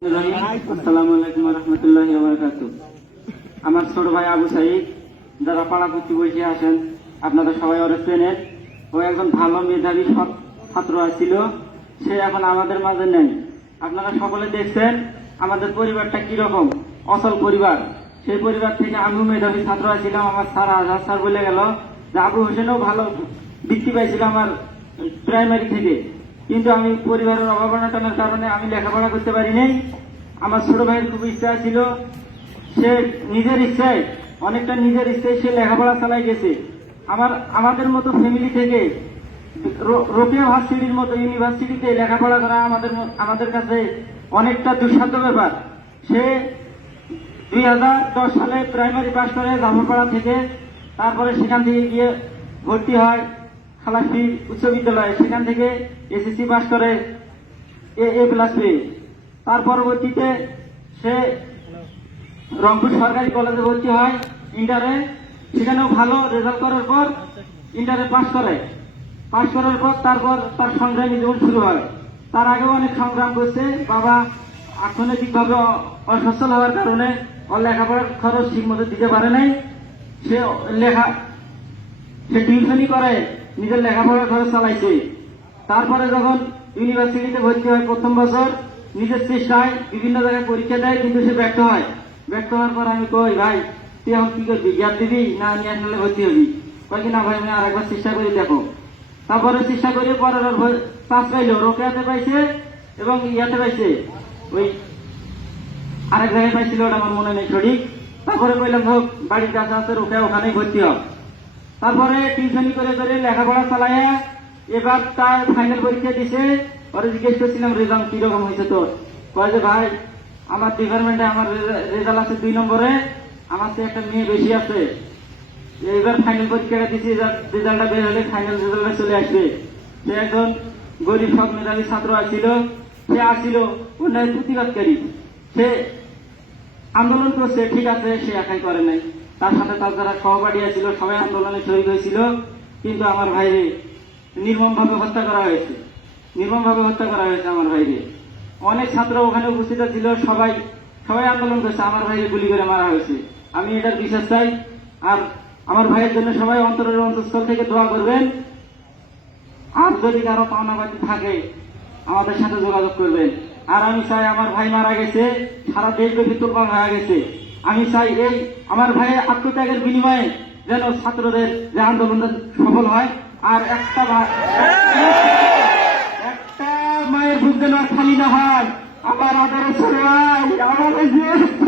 রহমতুল্লাহ আমার ছোট ভাই আবু সাইদ যারা পাড়া বসে আসেন আপনারা সবাই ওরা চেনেন ও একজন ভালো মেধাবী ছাত্র ছিল সে এখন আমাদের মাঝে নেই আপনারা সকলে দেখছেন আমাদের পরিবারটা কিরকম অসল পরিবার সেই পরিবার থেকে আমিও মেধাবী ছাত্র আছিলাম আমার স্যার আজহার স্যার বলে গেল যে আবু হোসেনও ভালো বৃত্তি পাইছিল আমার প্রাইমারি থেকে কিন্তু আমি পরিবারের অভাব অভাবনাটনের কারণে আমি লেখাপড়া করতে পারি নাই আমার ছোট ভাইয়ের খুব ইচ্ছা ছিল সে নিজের ইচ্ছায় অনেকটা নিজের ইচ্ছায় সে লেখাপড়া চালাই গেছে আমার আমাদের মতো ফ্যামিলি থেকে রোপিয়া ভার্সিটির মতো ইউনিভার্সিটিতে লেখাপড়া করা আমাদের আমাদের কাছে অনেকটা দুঃসাধ্য ব্যাপার সে দুই সালে প্রাইমারি পাশ করে জাফরপাড়া থেকে তারপরে সেখান থেকে গিয়ে ভর্তি হয় খালাসি উচ্চ বিদ্যালয় সেখান থেকে এসএসসি পাস করে এ এ প্লাস পেয়ে তার পরবর্তীতে সে রংপুর সরকারি কলেজে ভর্তি হয় ইন্টারে সেখানেও ভালো রেজাল্ট করার পর ইন্টারে পাস করে পাস করার পর তারপর তার সংগ্রামী জীবন শুরু হয় তার আগেও অনেক সংগ্রাম করছে বাবা অর্থনৈতিকভাবে অসচ্ছল হওয়ার কারণে ওর লেখাপড়ার খরচ ঠিক মতো দিতে পারে নাই সে লেখা সে টিউশনই করে নিজের লেখাপড়া খরচ চালাইছে তারপরে যখন ইউনিভার্সিটিতে ভর্তি হয় প্রথম বছর নিজের চেষ্টায় বিভিন্ন জায়গায় পরীক্ষা দেয় কিন্তু সে ব্যর্থ হয় ব্যর্থ হওয়ার পর আমি কই ভাই তুই এখন কি করবি গ্যাপ দিবি না ন্যাশনালে ভর্তি হবি কয় কি না ভাই আমি আর একবার চেষ্টা করি দেখো তারপরে চেষ্টা করে পরে পাস পাইলো রোকেয়াতে পাইছে এবং ইয়াতে পাইছে ওই আরেক জায়গায় পাইছিল ওটা আমার মনে নেই সঠিক তারপরে কইলাম হোক বাড়ির কাছে আছে রোকেয়া ওখানেই ভর্তি হোক তারপরে টিউশনি করে করে লেখাপড়া চালায় এবার তার ফাইনাল পরীক্ষা দিছে পরে জিজ্ঞেস করছিলাম রেজাল্ট কিরকম হয়েছে তোর কয়ে যে ভাই আমার ডিপার্টমেন্টে আমার রেজাল্ট আছে দুই নম্বরে আমার তো একটা মেয়ে বেশি আছে এবার ফাইনাল পরীক্ষাটা দিছি রেজাল্টটা বের হলে ফাইনাল রেজাল্টটা চলে আসবে সে একজন গরিব সব মেধাবী ছাত্র আসছিল সে আসছিল অন্যায় প্রতিবাদকারী সে আন্দোলন করছে ঠিক আছে সে একাই করে নাই তার সাথে তার যারা সহপাঠী আছিল সবাই আন্দোলনে শহীদ হয়েছিল কিন্তু আমার ভাইরে নির্মমভাবে হত্যা করা হয়েছে নির্মমভাবে হত্যা করা হয়েছে আমার ভাইরে অনেক ছাত্র ওখানে উপস্থিত ছিল সবাই সবাই আন্দোলন করছে আমার ভাইরে গুলি করে মারা হয়েছে আমি এটার বিশ্বাস চাই আর আমার ভাইয়ের জন্য সবাই অন্তরের অন্তঃস্থল থেকে দোয়া করবেন আর যদি কারো পাতি থাকে আমাদের সাথে যোগাযোগ করবেন আর আমি চাই আমার ভাই মারা গেছে সারা দেশব্যাপী তোর মারা গেছে আমি চাই এই আমার ভাইয়ের আত্মত্যাগের বিনিময়ে যেন ছাত্রদের যে আন্দোলন সফল হয় আর একটা একটা মায়ের বুঝতে না খালি না হয় আমার আদরের ছেলে আমার